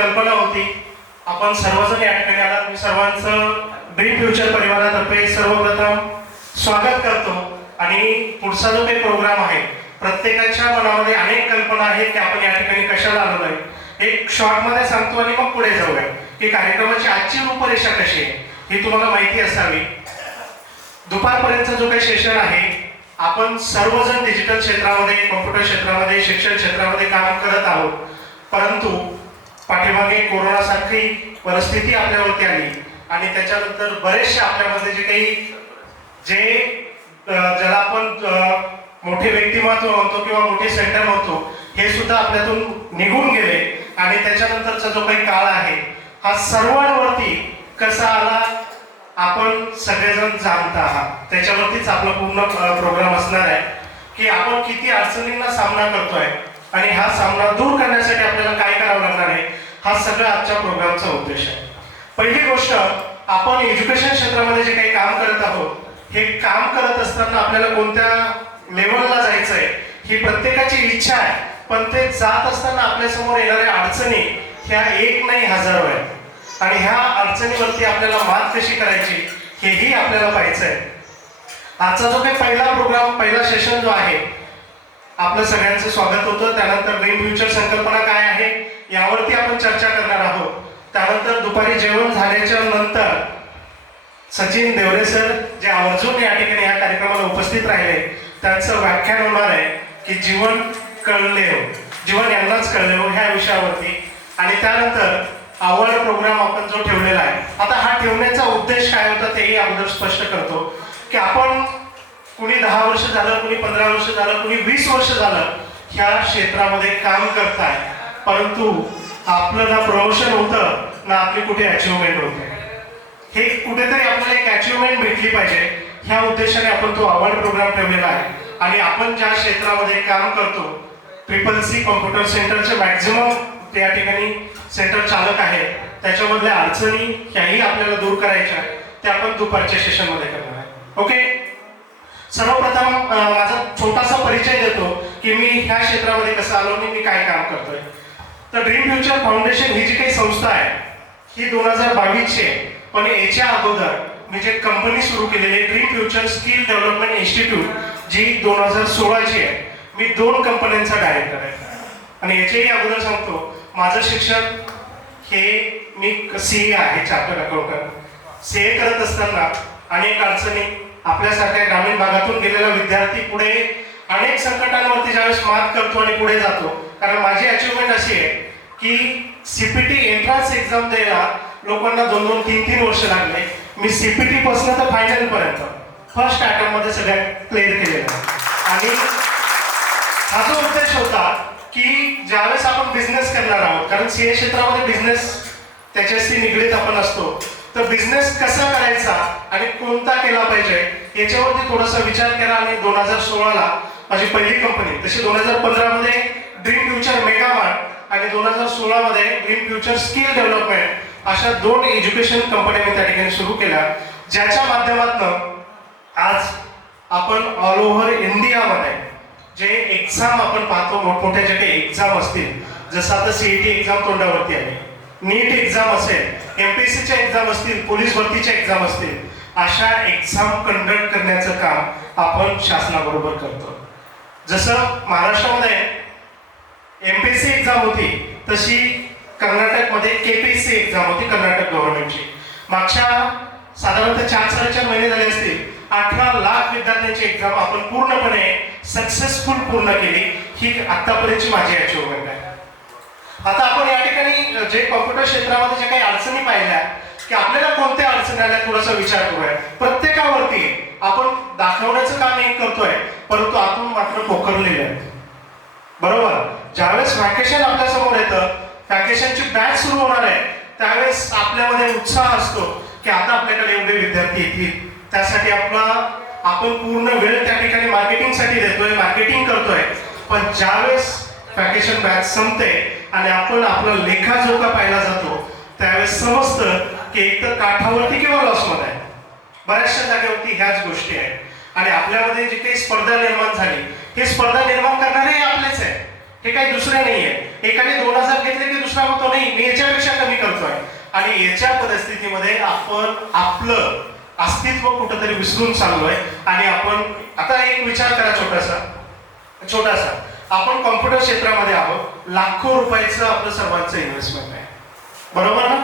कल्पना होती. आपण सर्वजण या ठिकाणी आलात. मी सर्वांचं ड्रीम फ्युचर परिवारातर्फे सर्वप्रथम स्वागत करतो. आणि पुढचा जो काही प्रोग्राम आहे, प्रत्येकाच्या मनामध्ये अनेक कल्पना आहेत की आपण या ठिकाणी कशाला आलो आहे. एक शॉर्टमध्ये सांगतो आणि मग पुढे जाऊया की कार्यक्रमाची आजची रूपरेषा कशी आहे ही तुम्हाला माहिती असावी. दुपारपर्यंतचा जो काही सेशन आहे, आपण सर्वजण डिजिटल क्षेत्रामध्ये, कॉम्प्युटर क्षेत्रामध्ये, शिक्षण क्षेत्रामध्ये काम करत आहोत. परंतु पाठीमागे कोरोनासारखी परिस्थिती आपल्यावरती आली आणि त्याच्यानंतर बरेचसे आपल्यामध्ये ज्याला आपण मोठे व्यक्तिमत्व म्हणतो किंवा मोठे सेंटर म्हणतो, हे सुद्धा आपल्यातून निघून गेले. आणि त्याच्यानंतरचा जो काही काळ आहे हा सर्वांवरती कसा आला आपण सगळेजण जाणत आहात. त्याच्यावरतीच आपला पूर्ण प्रोग्राम असणार आहे की आपण किती अडचणींना सामना करतोय आणि हा सामना दूर करण्यासाठी आपल्याला काय करावं लागणार आहे, हा सगळा आजच्या प्रोग्रामचा उद्देश आहे. पहिली गोष्ट, आपण एज्युकेशन क्षेत्रामध्ये जे काही काम करत आहोत, हे काम करत असताना आपल्याला कोणत्या लेवलला जायचं आहे ही प्रत्येकाची इच्छा आहे. पण ते जात असताना आपल्यासमोर येणाऱ्या अडचणी ह्या एक नाही हजारो आहेत आणि ह्या अडचणीवरती आपल्याला मात कशी करायची हेही आपल्याला पाहायचं आहे. आजचा जो काही पहिला सेशन जो आहे, आपलं सगळ्यांचं स्वागत होतं. त्यानंतर ड्रीम फ्युचर संकल्पना काय आहे यावरती आपण चर्चा करणार आहोत. त्यानंतर दुपारी जेवण झाल्याच्या नंतर सचिन देवरे सर जे आवर्जून या ठिकाणी या कार्यक्रमाला उपस्थित राहिले, त्यांचं व्याख्यान होणार आहे की जीवन कळले हो, जीवन यांनाच कळले हो ह्या विषयावरती. आणि त्यानंतर आवड प्रोग्राम आपण जो ठेवलेला आहे, आता हा ठेवण्याचा उद्देश काय होता तेही अगोदर स्पष्ट करतो की आपण कुणी 10 वर्ष झालं, कुणी 15 वर्ष झालं, कुणी 20 वर्ष झालं ह्या क्षेत्रामध्ये काम करताय, परंतु आपलं ना प्रमोशन होतं ना आपली कुठे अचिव्हमेंट होते. हे कुठेतरी आपल्याला एक अचिव्हमेंट भेटली पाहिजे, ह्या उद्देशाने आपण तो अवॉर्ड प्रोग्राम ठेवलेला आहे. आणि आपण ज्या क्षेत्रामध्ये काम करतो, CCC कॉम्प्युटर सेंटरचे मॅक्झिमम त्या ठिकाणी सेंटर चालक आहेत, त्याच्यामधल्या अडचणी ह्याही आपल्याला दूर करायच्या, ते आपण दुपारच्या सेशनमध्ये करणार आहे. ओके, सर्वप्रथम माझा छोटासा परिचय देतो की मी ह्या क्षेत्रामध्ये कसं आलो आणि मी काय काम करतोय. तर ड्रीम फ्युचर फाउंडेशन ही जी काही संस्था आहे ही 2022ची आहे. पण याच्या अगोदर मी जे कंपनी सुरू केलेली dream future skill development institute जी 2016ची आहे, मी 2 कंपन्यांचा डायरेक्टर आहे. आणि याच्याही अगोदर सांगतो, माझं शिक्षण हे मी CA आहे, चार्टर्ड अकाउंटंट. CA करत असताना अनेक अडचणी, आपल्यासारख्या ग्रामीण भागातून गेलेला विद्यार्थी पुढे अनेक संकटांवरती ज्यावेळेस मात करतो आणि पुढे जातो. कारण माझी अचिव्हमेंट अशी आहे की CPT एंट्रन्स एक्झाम द्यायला लोकांना 2-2, 3-3 वर्ष लागले. मी CPT पासून तर फायनल पर्यंत फर्स्ट अटेम्प्ट मध्ये सगळ्या क्लिअर केलेला. आणि हा जो उद्देश होता की ज्यावेळेस आपण बिझनेस करणार आहोत, कारण CA क्षेत्रामध्ये बिझनेस त्याच्याशी निगडीत आपण असतो, तर बिझनेस कसा करायचा आणि कोणता केला पाहिजे याच्यावरती थोडासा विचार केला. आणि 2016ला माझी पहिली कंपनी, तशी 2015 मध्ये ड्रीम फ्युचर मेगामार्ट आणि 2016 मध्ये ड्रीम फ्युचर स्किल डेव्हलपमेंट अशा 2 एज्युकेशन कंपन्या मी त्या ठिकाणी सुरू केल्या, ज्याच्या माध्यमातून आज आपण ऑल ओव्हर इंडियामध्ये जे एक्झाम आपण पाहतो, मोठमोठ्या जे काही एक्झाम असतील, जसं आता CET एक्झाम तोंडावरती आली, नीट एक्झाम असेल, MPSCच्या एक्झाम असतील, पोलीस भरतीच्या एक्झाम असतील, अशा एक्झाम कंडक्ट करण्याचं काम आपण शासनाबरोबर करतो. जसं महाराष्ट्रामध्ये MPSC एक्झाम होती, तशी कर्नाटकमध्ये KPSC एक्झाम होती, कर्नाटक गव्हर्नमेंटची. मागच्या साधारणतः 4-4.5 महिने झाले असतील, 18 लाख विद्यार्थ्यांची एक्झाम आपण पूर्णपणे सक्सेसफुल पूर्ण केली. ही आतापर्यंतची माझी अचिव्हमेंट आहे. आता आपण या ठिकाणी जे कॉम्प्युटर क्षेत्रामध्ये जे काही अडचणी पाहिल्या की आपल्याला कोणत्या अडचणी आल्या थोडासा विचार करूया. प्रत्येकावरती आपण दाखवण्याचं काम एक करतोय, परंतु आतून मात्र पोखरलेलं आहे. बरोबर, ज्यावेळेस व्हॅकेशन आपल्या समोर येतं, व्हॅकेशनची बॅच सुरू होणार आहे, त्यावेळेस आपल्यामध्ये उत्साह असतो की आता आपल्याकडे एवढे विद्यार्थी येतील, त्यासाठी आपण पूर्ण वेळ त्या ठिकाणी मार्केटिंगसाठी देतोय, मार्केटिंग करतोय. पण ज्यावेळेस व्हॅकेशन बॅच संपते आणि आपण आपला लेखाजोखा पाहिला जातो, त्यावेळेस समजतं की एक तर काठावरती किंवा लॉसमध्ये आहे. बऱ्याचशा जागेवरती ह्याच गोष्टी आहेत. आणि आपल्यामध्ये जी काही स्पर्धा निर्माण झाली, ही स्पर्धा निर्माण करणारे आपलेच आहे. हे काही दुसरे नाहीये. एकाने 2000 घेतले की दुसरा म्हणतो नाही मी याच्यापेक्षा कमी करतोय. आणि याच्या परिस्थितीमध्ये आपण आपलं अस्तित्व कुठंतरी विसरून चाललोय. आणि आपण आता एक विचार करा छोटासा आपण कॉम्प्युटर क्षेत्रामध्ये आहोत. लाखो रुपयाचं आपलं सर्वांचं इन्व्हेस्टमेंट आहे, बरोबर ना?